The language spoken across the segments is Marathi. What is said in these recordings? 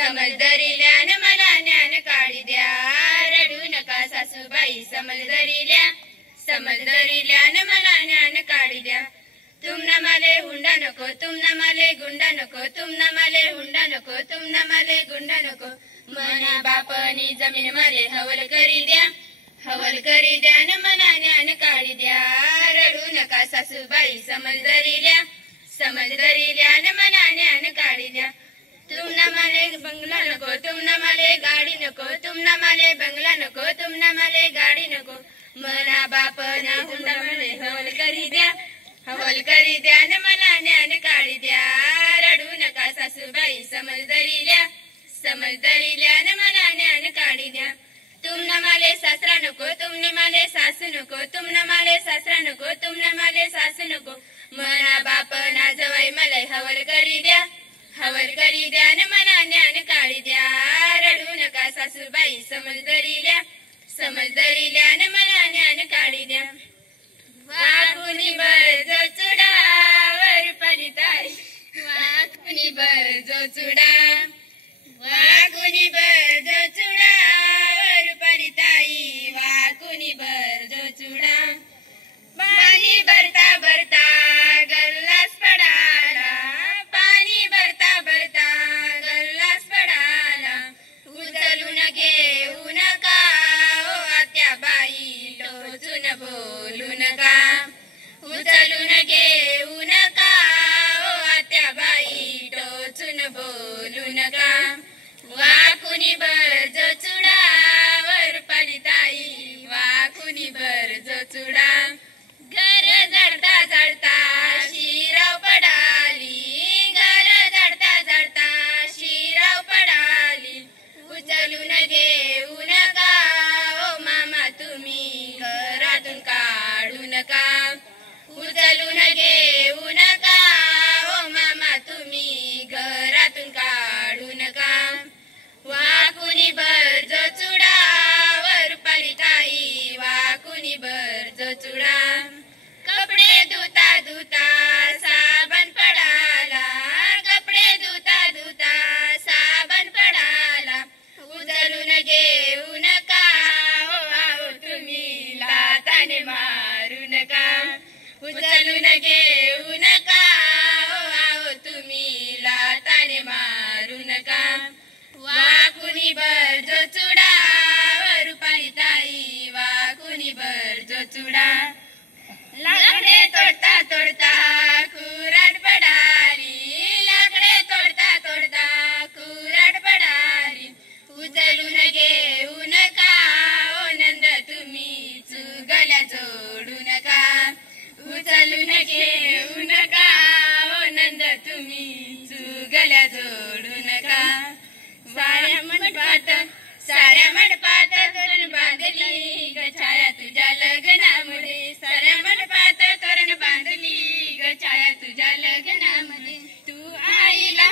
समजदरील्यान मला ज्ञान काढी द्या, रडू नका सासूबाई समजदरील्यान मला ज्ञान काढी द्या. तुमना माले हुंडा नको, तुमना माले गुंडा नको, तुमना माले हुंडा नको, तुमना माले गुंडा नको. मना बापनी जमीन माले हवल करी द्या, हवल करी द्या न मला ज्ञान काढी द्या, रडू नका सासूबाई समजदरील्या न मला ज्ञान काढी द्या. तुमना माले बंगला नको, तुमना माले गाडी नको, तुमना माले बंगला नको, तुमना माले गाडी नको. मना बापना हुंडा माले हवल करी द्या, हवल करी द्या न मला ज्ञान काढी द्या, रडू नका सासूबाई समजदरील्या न मला ज्ञान काढी द्या. तुमना माले सासरा नको, तुमने माले सासू नको, तुमना माले सासरा नको, तुमना माले सासू नको. मना बापना जवाई मला हवल करी द्या, हवल करी द्या न मला ज्ञान काढी द्या, रडू नका सासूबाई समजदरील्या न मला ज्ञान काढी द्या. वाकुनी बर जो चुडा वर पलिताई, वाकुनी बर जो चुडा, वाकुनी बर जो चुडा वर पलिताई, वाकुनी बर जो चुडा. पाणी भरता भरता गल्लास पडाला, पाणी भरता भरता गल्लास पडाला. उचलून घेऊ नका ओ आत्याबाई, टोचून बोलू नका, उचलून घेऊ नका ओ आत्याबाई, टोचून बोलू नका. वाकुनी बर जो चुडा वर पलिताई, वाकुनी बर जो चुडा. घर जडता जडता शिराव पडाली, घर जडता जडता शिराव पडाली. उचलून घेऊ नका ओ मामा तुम्ही घरातून काढू नका, उचलून घेऊ नका ओ मामा तुम्ही घरातून काढू नका. वाकुनी बर जो चुडा वर पलिताई, वाकुनी बर जो चुडा. कपडे धुता धुता साबण पडाला, कपडे धुता धुता साबण पडाला. उचलून घेऊ नका ओ आओ तुम्ही लाताने मारू नका, उचलून घेऊ नका ओ आओ तुम्ही लाताने मारू नका. वाकुनी बर जो चुडा वर पलिताई, वाकुनी बर जो चुडा. लाकडे तोडता तोडता कुराट पडाली, लाकडे तोडता तोडता कुराट पडाली. उचलून घेऊ नका ओ नंद तुम्ही चुगल्या जोडू नका, उचलून घेऊ नका ओ नंद तुम्ही चुगल्या जोडू नका. साऱ्या मंडपात तोरण बांधली ग छाया तुझ्या लग्नामध्ये, साऱ्या मंडपात तोरण बांधली ग छाया तुझ्या लग्नामध्ये. तू आईला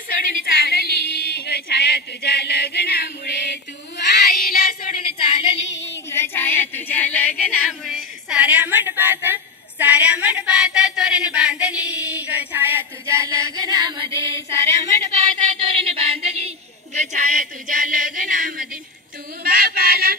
सोडून चालली ग छाया तुझ्या लग्नामुळे, तू आईला सोडून चालली ग छाया तुझ्या लग्नामुळे. साऱ्या मंडपात तोरण बांधली ग छाया तुझ्या लग्नामध्ये, साऱ्या मंडपात तोरण बांधली ग छाया तुझ्या लग्नामध्ये. तू बापाला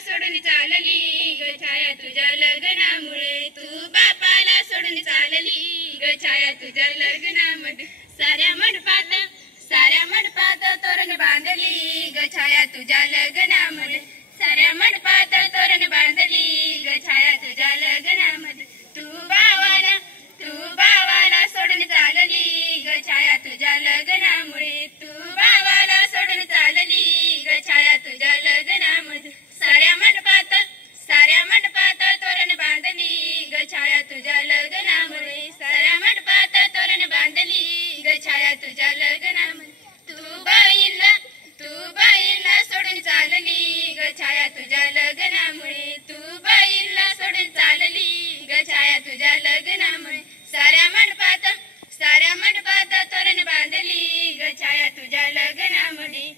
सोडून चालली ग छाया तुझ्या लग्नामुळे, तू बापाला सोडून चालली ग छाया तुझ्या लग्नामध्ये. साऱ्या मंडपात तोरण बांधली ग छाया तुझ्या लग्नामध्ये, साऱ्या मंडपात तोरण बांधली ग छाया तुझ्या लग्नामध्ये. तू भावाला सोडून चालली ग छाया तुझ्या लग्नामुळे, तू भावाला सोडून चालली ग छाया तुझ्या लग्नामध्ये. साऱ्या मंडपात तोरण बांधली ग छाया तुझ्या लग्नामुळे, साऱ्या मंडपात तोरण बांधली ग छाया तुझ्या लग्नामध्ये. तू बाईला सोडून चालली ग छाया तुझ्या लग्नामुळे, तू बाईला सोडून चालली ग छाया तुझ्या लग्नामुळे. साऱ्या मंडपात तोरण बांधली ग छाया तुझ्या लग्नामध्ये.